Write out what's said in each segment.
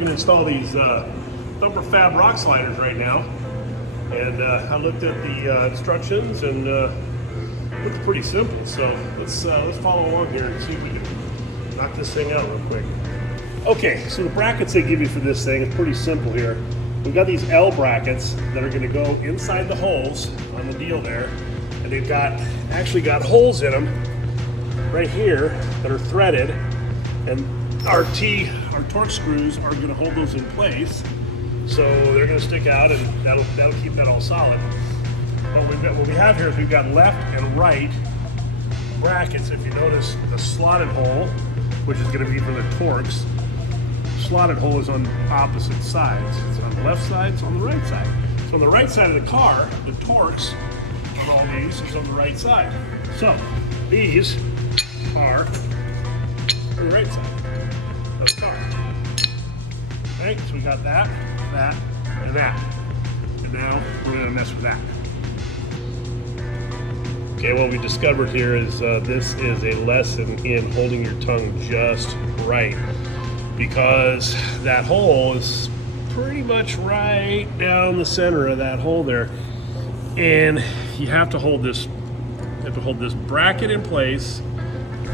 going to install these THUMPER FAB rock sliders right now. And I looked at the instructions and looks pretty simple. So let's follow along here and see if we can knock this thing out real quick. Okay, so the brackets they give you for this thing is pretty simple here. We've got these L brackets that are going to go inside the holes on the deal there, and they've actually got holes in them right here that are threaded, and our torque screws are going to hold those in place, so they're going to stick out, and that'll keep that all solid. But what we have here is we've got left and right brackets. If you notice, the slotted hole, which is going to be for the torques, slotted hole is on opposite sides. It's on the left side, it's on the right side. So on the right side of the car, the torques on all these is on the right side. So these are on the right side of the car. Okay, so we got that, that, and that. And now we're gonna mess with that. Okay, what we discovered here is this is a lesson in holding your tongue just right, because that hole is pretty much right down the center of that hole there, and you have to hold this bracket in place,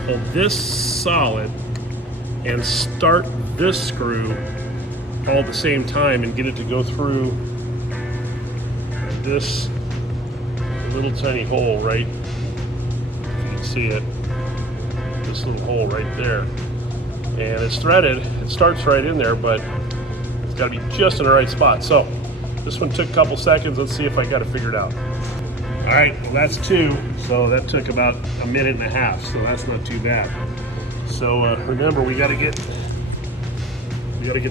hold this solid, and start this screw all at the same time and get it to go through this little tiny hole right, if you can see it, this little hole right there. And it's threaded, it starts right in there, but it's got to be just in the right spot. So this one took a couple seconds. Let's see if I got it figured out. All right, well that's two, so that took about a minute and a half, so that's not too bad. So remember, we got to get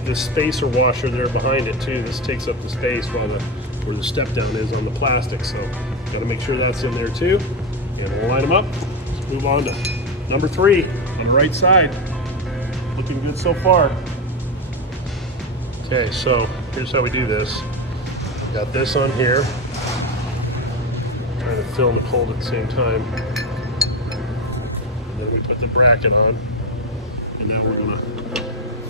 this spacer washer there behind it too. This takes up the space where the step down is on the plastic, so got to make sure that's in there too. And we'll line them up. Let's move on to number 3 on the right side. Looking good so far. Okay, so here's how we do this. Got this on here. Trying to film and hold at the same time. And then we put the bracket on. And now we're gonna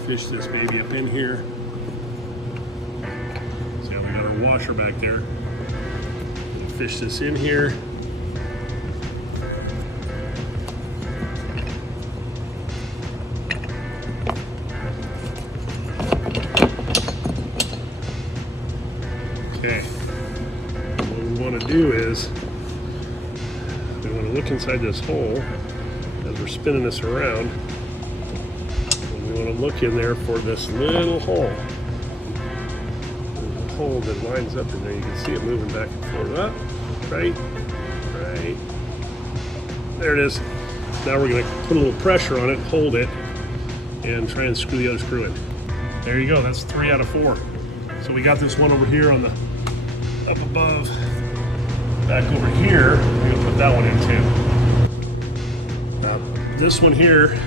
fish this baby up in here. See how we got our washer back there. Fish this in here. Okay, what we want to do is we want to look inside this hole as we're spinning this around, and we want to look in there for this little hole. There's a hole that lines up in there. You can see it moving back and forth. Up, right, right. There it is. Now we're going to put a little pressure on it, hold it, and try and screw the other screw in. There you go. That's 3 out of 4. So we got this one over here on the up above. Back over here, we're gonna put that one in too. Now, this one here,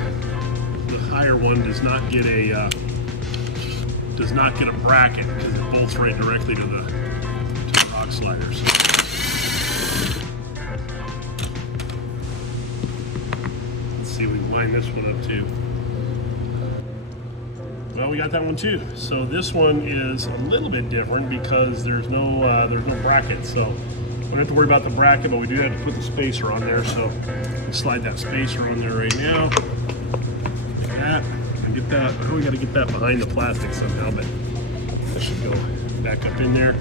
the higher one, does not get a bracket because it bolts right directly to the rock sliders. Let's see if we can line this one up too. Well, we got that one too. So this one is a little bit different because there's no bracket. So we don't have to worry about the bracket, but we do have to put the spacer on there. So we'll slide that spacer on there right now. Like that. And get that. Oh, we got to get that behind the plastic somehow, but that should go back up in there.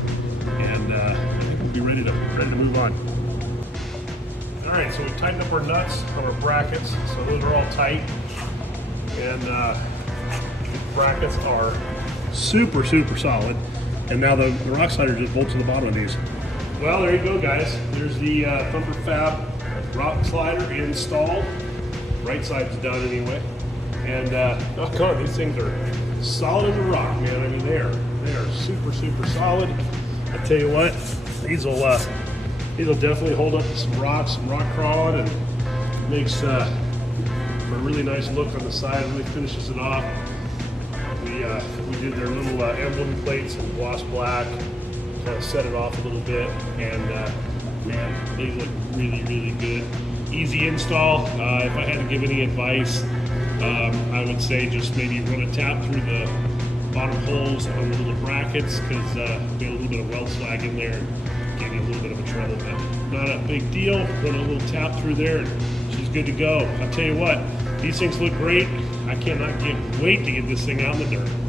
And I think we'll be ready to move on. All right, so we tightened up our nuts on our brackets. So those are all tight. And brackets are super solid, and now the rock slider just bolts to the bottom of these. Well, there you go, guys. There's the THUMPER FAB rock slider installed. Right side's done anyway, and oh god, these things are solid as a rock, man. I mean, they are super solid. I tell you what, these will definitely hold up to some rock crawling, and makes for a really nice look on the side. Really finishes it off. We did their little emblem plates in gloss black, kind of set it off a little bit, and man, they look really good. Easy install. If I had to give any advice, I would say just maybe run a tap through the bottom holes on the little brackets because we had a little bit of weld slag in there and gave me a little bit of a trouble, but not a big deal. Run a little tap through there and she's good to go. I'll tell you what, these things look great. I cannot wait to get this thing out in the dirt.